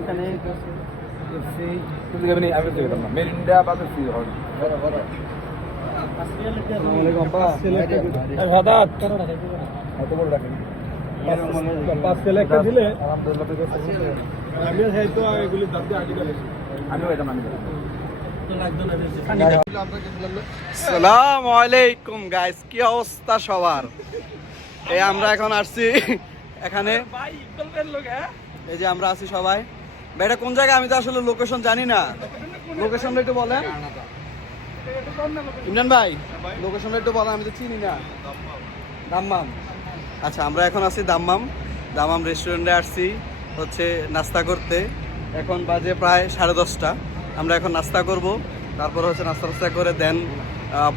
এখানে মেরিন্ডা বাজার ফি হয় এত বড় রাখেন আসসালামু আলাইকুম গাইস, কি অবস্থা সবার? এই আমরা এখন আসছি এখানে, এই যে আমরা আছি সবাই। ভাই এটা কোন জায়গা? আমি তো আসলে লোকেশন জানি না, লোকেশনটা একটু বলেন ইমরান ভাই, লোকেশনটা একটু বলেন, আমি তো চিনি না। দাম্মাম। আচ্ছা, আমরা এখন আছি দাম্মাম রেস্টুরেন্টে আসছি হচ্ছে নাস্তা করতে। এখন বাজে প্রায় 10:30। আমরা এখন নাস্তা করব, তারপর হচ্ছে নাস্তা করে দেন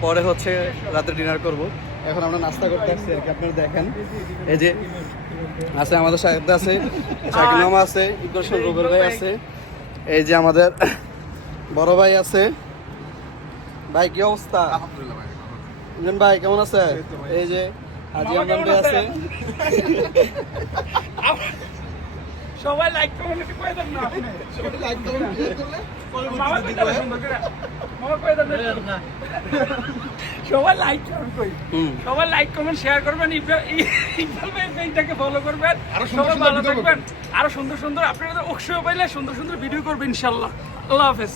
পরে হচ্ছে রাতে ডিনার করব। এখন আমরা নাস্তা করতে আসছি আর কি, আপনারা দেখেন। এই যে আছে আমাদের সাথে আছে শাকিল মামা আছে, ইকরাম রুবেল ভাই আছে, এই যে আমাদের বড় ভাই আছে। ভাই কি অবস্থা? আলহামদুলিল্লাহ ভাই। ইমরান ভাই কেমন আছে? এই যে হাজি আমরান ভাই আছে। সবাই লাইক কমেন্ট করে দেন না, আপনি সবাই লাইক কমেন্ট শেয়ার করলে মামা কই দেন সুন্দর করে, মামা কই দেন না। সবাই লাইক কমেন্ট কই, সবাই লাইক কমেন্ট শেয়ার করবেন, ইকবাল ভাই পেজটাকে ফলো করবেন, সবাই ভালো থাকবেন, আরো সুন্দর সুন্দর আপনারা উৎসাহ পাইলে সুন্দর সুন্দর ভিডিও করবেন ইনশাআল্লাহ। আল্লাহ হাফেজ।